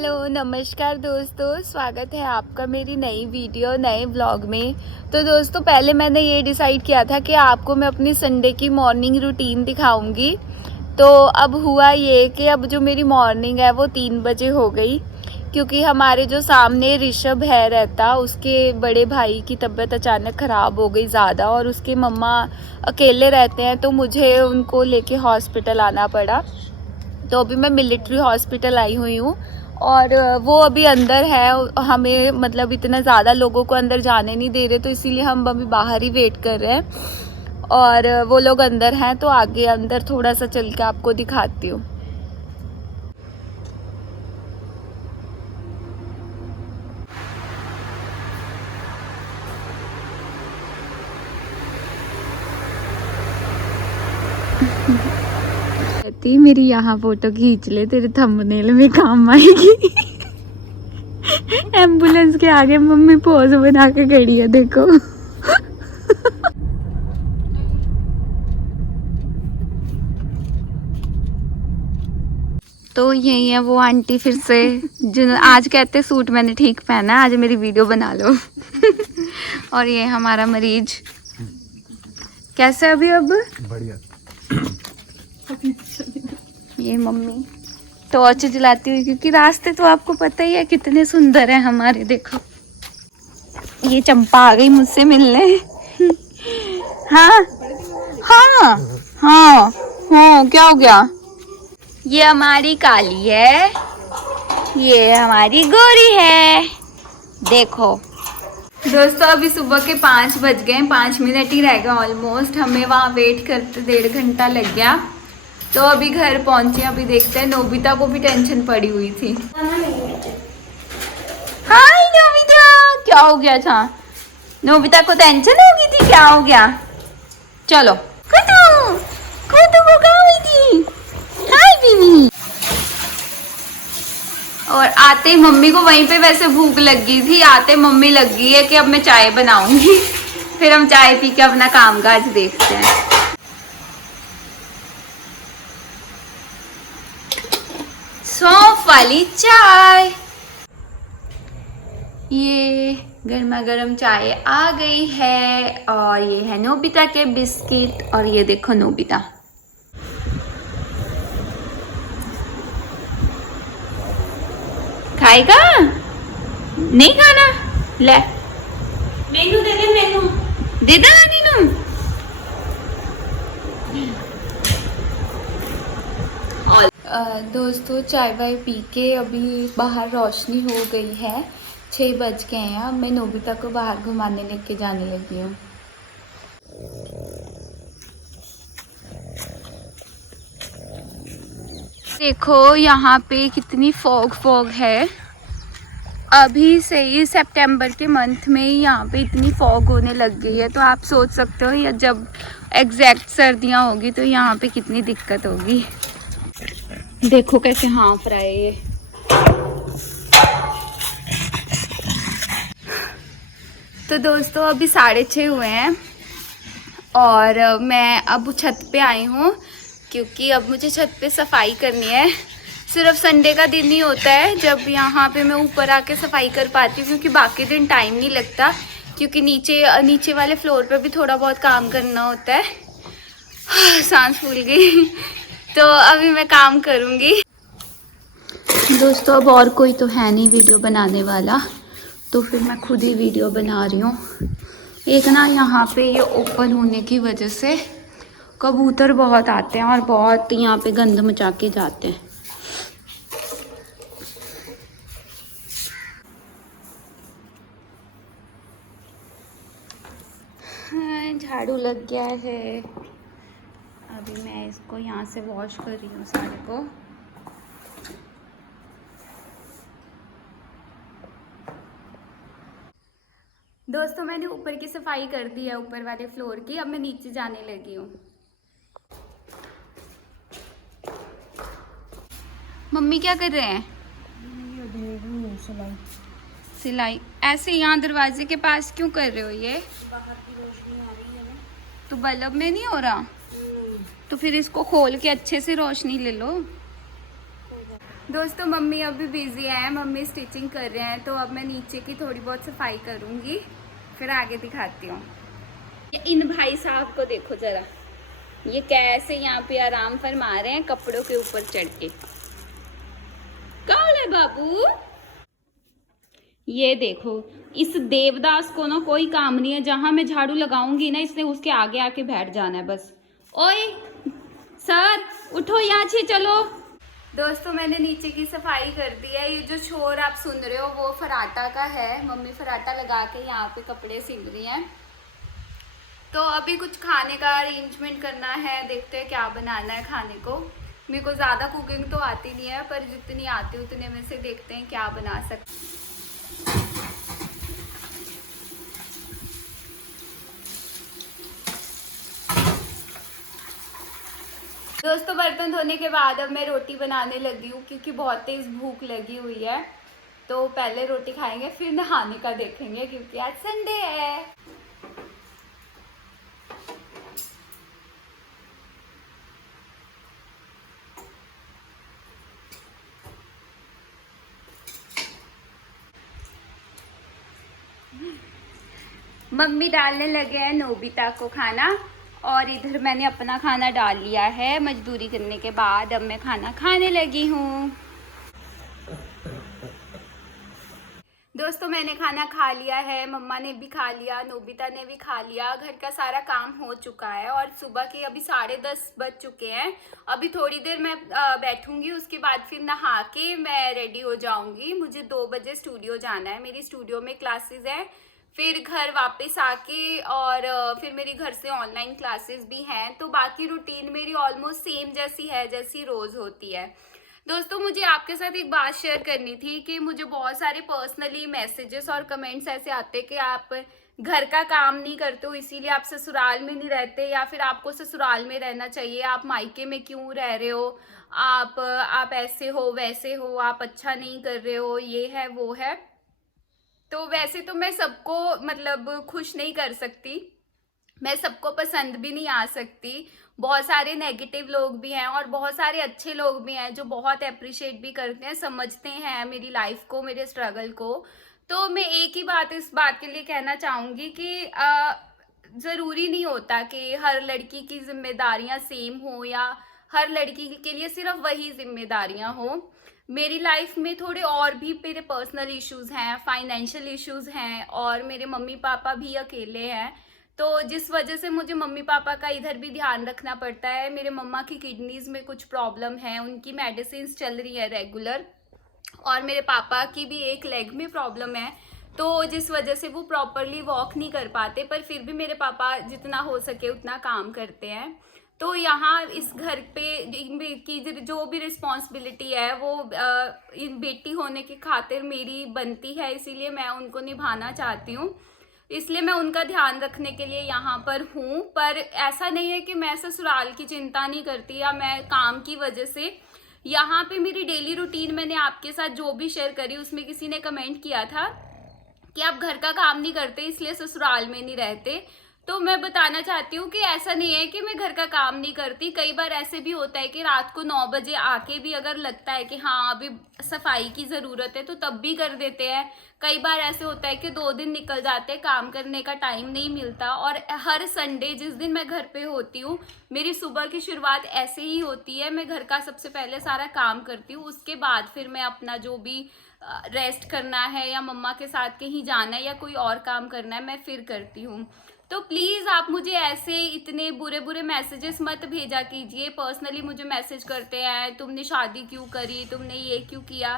Hello नमस्कार दोस्तों, स्वागत है आपका मेरी नई वीडियो नए व्लॉग में। तो दोस्तों, पहले मैंने ये डिसाइड किया था कि आपको मैं अपनी संडे की मॉर्निंग रूटीन दिखाऊंगी। तो अब हुआ ये कि अब जो मेरी मॉर्निंग है वो 3 बजे हो गई, क्योंकि हमारे जो सामने ऋषभ है रहता, उसके बड़े भाई की तबीयत अचानक ख़राब हो गई ज़्यादा, और उसके मम्मा अकेले रहते हैं, तो मुझे उनको लेके हॉस्पिटल आना पड़ा। तो अभी मैं मिलिट्री हॉस्पिटल आई हुई हूँ और वो अभी अंदर है। हमें मतलब इतना ज़्यादा लोगों को अंदर जाने नहीं दे रहे, तो इसीलिए हम अभी बाहर ही वेट कर रहे हैं और वो लोग अंदर हैं। तो आगे अंदर थोड़ा सा चल के आपको दिखाती हूँ। कहती मेरी यहाँ फोटो खींच ले, तेरे थंबनेल में काम आएगी। एम्बुलेंस के आगे मम्मी पोज बना के खड़ी है, देखो। तो यही है वो आंटी फिर से, जो आज कहते सूट मैंने ठीक पहना है, आज मेरी वीडियो बना लो। और ये हमारा मरीज कैसे अभी अब बढ़िया। ये मम्मी टॉर्च जलाती हुई, क्योंकि रास्ते तो आपको पता ही है कितने सुंदर है हमारे। देखो ये चंपा आ गई मुझसे मिलने। हाँ हाँ हाँ हाँ, क्या हो गया? ये हमारी काली है, ये हमारी गोरी है। देखो दोस्तों, अभी सुबह के 5 बज गए, 5 मिनट ही रह गए ऑलमोस्ट। हमें वहाँ वेट करते 1.5 घंटा लग गया। तो अभी घर पहुंचे, अभी देखते हैं। नोबिता को भी टेंशन पड़ी हुई थी। हाय नोबिता, क्या हो गया था? नोबिता को टेंशन हो गई थी, क्या हो गया? चलो खुदू खुदू को कहाँ हुई थी? हाय बीवी। और आते मम्मी को वहीं पे वैसे भूख लग गई थी, आते मम्मी लग गई है कि अब मैं चाय बनाऊंगी। फिर हम चाय पी के अपना कामकाज देखते हैं। सौंफ वाली चाय, ये गर्मा गर्म चाय आ गई है। और ये है नोबिता के बिस्किट, और ये देखो नोबिता। खाएगा? नहीं खाना? ले मेनू दे दे, मेनू दे दे ना मीनू। दोस्तों, चाय वाय पी के अभी बाहर रोशनी हो गई है, 6 बज गए हैं। अब मैं नोबिता को बाहर घुमाने लेके जाने लगी हूँ। देखो यहाँ पे कितनी फॉग है। अभी से ही सितंबर के मंथ में ही यहाँ पे इतनी फॉग होने लग गई है, तो आप सोच सकते हो या जब एग्जैक्ट सर्दियाँ होगी तो यहाँ पे कितनी दिक्कत होगी। देखो कैसे हाँफ रहा है ये। तो दोस्तों, अभी 6:30 हुए हैं और मैं अब छत पे आई हूँ, क्योंकि अब मुझे छत पे सफाई करनी है। सिर्फ संडे का दिन ही होता है जब यहाँ पे मैं ऊपर आके सफाई कर पाती हूँ, क्योंकि बाकी दिन टाइम नहीं लगता, क्योंकि नीचे वाले फ्लोर पे भी थोड़ा बहुत काम करना होता है। सांस फूल गई। तो अभी मैं काम करूँगी। दोस्तों, अब और कोई तो है नहीं वीडियो बनाने वाला, तो फिर मैं खुद ही वीडियो बना रही हूँ। एक ना यहाँ पे ये ओपन होने की वजह से कबूतर बहुत आते हैं और बहुत यहाँ पे गंद मचा के जाते हैं। हाँ, झाड़ू लग गया है। अभी मैं इसको यहाँ से वॉश कर रही हूँ सारे को। दोस्तों, मैंने ऊपर की सफाई कर दी है, ऊपर वाले फ्लोर की। अब मैं नीचे जाने लगी हूँ। मम्मी क्या कर रहे हैं? सिलाई ऐसे यहाँ दरवाजे के पास क्यों कर रहे हो? ये बाहर की रोशनी आ रही है ना, तो बल्ब में नहीं हो रहा? तो फिर इसको खोल के अच्छे से रोशनी ले लो। दोस्तों मम्मी अभी बिजी हैं, मम्मी स्टिचिंग कर रहे हैं, तो अब मैं नीचे की थोड़ी बहुत सफाई करूंगी, फिर आगे दिखाती हूँ। इन भाई साहब को देखो जरा, ये कैसे यहाँ पे आराम फरमा रहे हैं कपड़ों के ऊपर चढ़ के। कौन है बाबू? ये देखो, इस देवदास को ना कोई काम नहीं है, जहां मैं झाड़ू लगाऊंगी ना इसने उसके आगे आके बैठ जाना है बस। ओए सर उठो, यहाँ से चलो। दोस्तों मैंने नीचे की सफाई कर दी है। ये जो शोर आप सुन रहे हो वो फराटा का है, मम्मी फराटा लगा के यहाँ पे कपड़े सिल रही हैं। तो अभी कुछ खाने का अरेंजमेंट करना है, देखते हैं क्या बनाना है खाने को। मेरे को ज़्यादा कुकिंग तो आती नहीं है, पर जितनी आती है उतने में से देखते हैं क्या बना सकते। दोस्तों बर्तन धोने के बाद अब मैं रोटी बनाने लगी हूँ, क्योंकि बहुत तेज भूख लगी हुई है। तो पहले रोटी खाएंगे फिर नहाने का देखेंगे, क्योंकि आज संडे है। मम्मी डालने लगे हैं नोबिता को खाना, और इधर मैंने अपना खाना डाल लिया है मजदूरी करने के बाद। अब मैं खाना खाने लगी हूँ। दोस्तों मैंने खाना खा लिया है, मम्मा ने भी खा लिया, नोबिता ने भी खा लिया, घर का सारा काम हो चुका है। और सुबह के अभी 10:30 बज चुके हैं। अभी थोड़ी देर मैं बैठूंगी, उसके बाद फिर नहा के मैं रेडी हो जाऊंगी। मुझे 2 बजे स्टूडियो जाना है, मेरी स्टूडियो में क्लासेस हैं। फिर घर वापस आके और फिर मेरी घर से ऑनलाइन क्लासेस भी हैं। तो बाकी रूटीन मेरी ऑलमोस्ट सेम जैसी है जैसी रोज़ होती है। दोस्तों मुझे आपके साथ एक बात शेयर करनी थी कि मुझे बहुत सारे पर्सनली मैसेजेस और कमेंट्स ऐसे आते कि आप घर का काम नहीं करते हो इसीलिए आप ससुराल में नहीं रहते, या फिर आपको ससुराल में रहना चाहिए, आप मायके में क्यों रह रहे हो, आप ऐसे हो वैसे हो, आप अच्छा नहीं कर रहे हो, ये है वो है। तो वैसे तो मैं सबको मतलब खुश नहीं कर सकती, मैं सबको पसंद भी नहीं आ सकती। बहुत सारे नेगेटिव लोग भी हैं और बहुत सारे अच्छे लोग भी हैं जो बहुत अप्रिशिएट भी करते हैं, समझते हैं मेरी लाइफ को, मेरे स्ट्रगल को। तो मैं एक ही बात इस बात के लिए कहना चाहूँगी कि ज़रूरी नहीं होता कि हर लड़की की जिम्मेदारियाँ सेम हो या हर लड़की के लिए सिर्फ वही जिम्मेदारियाँ हो। मेरी लाइफ में थोड़े और भी मेरे पर्सनल इश्यूज़ हैं, फाइनेंशियल इश्यूज़ हैं, और मेरे मम्मी पापा भी अकेले हैं। तो जिस वजह से मुझे मम्मी पापा का इधर भी ध्यान रखना पड़ता है। मेरे मम्मा की किडनीज़ में कुछ प्रॉब्लम है, उनकी मेडिसिन्स चल रही है रेगुलर, और मेरे पापा की भी एक लेग में प्रॉब्लम है। तो जिस वजह से वो प्रॉपरली वॉक नहीं कर पाते, पर फिर भी मेरे पापा जितना हो सके उतना काम करते हैं। तो यहाँ इस घर पे की जो भी रिस्पॉन्सिबिलिटी है वो बेटी होने की खातिर मेरी बनती है, इसीलिए मैं उनको निभाना चाहती हूँ, इसलिए मैं उनका ध्यान रखने के लिए यहाँ पर हूँ। पर ऐसा नहीं है कि मैं ससुराल की चिंता नहीं करती या मैं काम की वजह से। यहाँ पे मेरी डेली रूटीन मैंने आपके साथ जो भी शेयर करी, उसमें किसी ने कमेंट किया था कि आप घर का काम नहीं करते इसलिए ससुराल में नहीं रहते। तो मैं बताना चाहती हूँ कि ऐसा नहीं है कि मैं घर का काम नहीं करती। कई बार ऐसे भी होता है कि रात को 9 बजे आके भी अगर लगता है कि हाँ अभी सफाई की ज़रूरत है तो तब भी कर देते हैं। कई बार ऐसे होता है कि 2 दिन निकल जाते हैं, काम करने का टाइम नहीं मिलता। और हर संडे जिस दिन मैं घर पे होती हूँ, मेरी सुबह की शुरुआत ऐसे ही होती है। मैं घर का सबसे पहले सारा काम करती हूँ, उसके बाद फिर मैं अपना जो भी रेस्ट करना है या मम्मा के साथ कहीं जाना है या कोई और काम करना है मैं फिर करती हूँ। तो प्लीज़ आप मुझे ऐसे इतने बुरे बुरे मैसेजेस मत भेजा कीजिए। पर्सनली मुझे मैसेज करते हैं तुमने शादी क्यों करी, तुमने ये क्यों किया।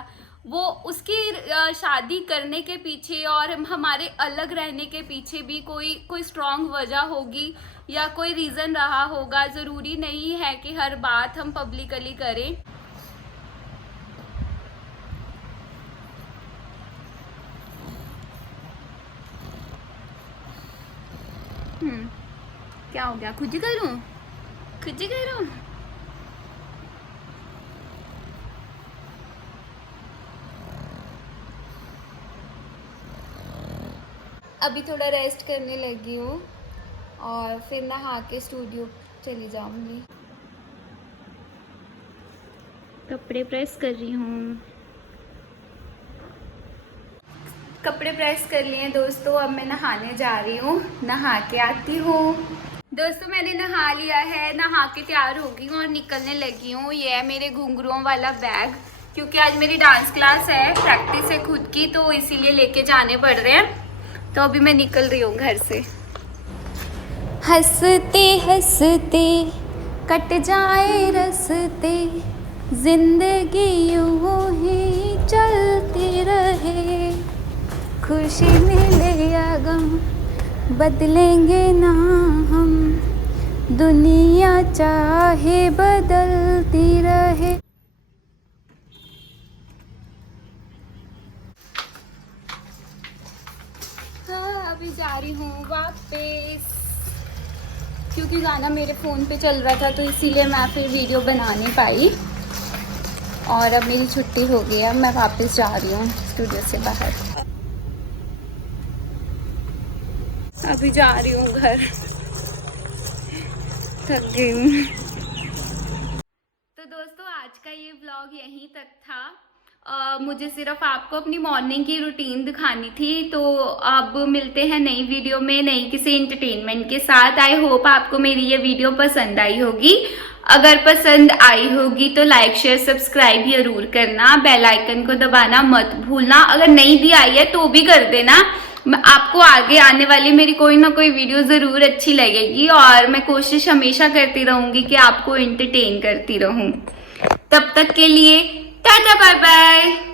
वो उसकी शादी करने के पीछे और हमारे अलग रहने के पीछे भी कोई स्ट्रॉन्ग वजह होगी या कोई रीज़न रहा होगा। ज़रूरी नहीं है कि हर बात हम पब्लिकली करें। क्या हो गया, खुद ही करूं, खुद ही करूं। अभी थोड़ा रेस्ट करने लगी हूँ और फिर नहा के स्टूडियो चली जाऊंगी। कपड़े प्रेस कर रही हूँ। कपड़े प्रेस कर लिए दोस्तों, अब मैं नहाने जा रही हूँ, नहा के आती हूँ। दोस्तों मैंने नहा लिया है, नहा के तैयार हो गई हूँ और निकलने लगी हूँ। ये है मेरे घुंघरुओं वाला बैग, क्योंकि आज मेरी डांस क्लास है, प्रैक्टिस है खुद की, तो इसीलिए लेके जाने पड़ रहे हैं। तो अभी मैं निकल रही हूँ घर से। हंसते हंसते कट जाए रस्ते, जिंदगी यूं ही चलती रहे, खुशी मिले या गम बदलेंगे ना हम, दुनिया चाहे बदलती रहे। हाँ अभी जा रही हूँ वापस, क्योंकि गाना मेरे फ़ोन पे चल रहा था तो इसीलिए मैं फिर वीडियो बना नहीं पाई। और अब मेरी छुट्टी हो गई है, मैं वापस जा रही हूँ स्टूडियो से बाहर। अभी जा रही हूँ घर, थक गई हूँ। तो दोस्तों आज का ये व्लॉग यहीं तक था। मुझे सिर्फ आपको अपनी मॉर्निंग की रूटीन दिखानी थी। तो अब मिलते हैं नई वीडियो में, नई किसी एंटरटेनमेंट के साथ। आई होप आपको मेरी ये वीडियो पसंद आई होगी। अगर पसंद आई होगी तो लाइक शेयर सब्सक्राइब जरूर करना, बेल आइकन को दबाना मत भूलना। अगर नहीं भी आई है तो भी कर देना, आपको आगे आने वाली मेरी कोई ना कोई वीडियो ज़रूर अच्छी लगेगी और मैं कोशिश हमेशा करती रहूँगी कि आपको एंटरटेन करती रहूँ। तब तक के लिए टाटा बाय बाय।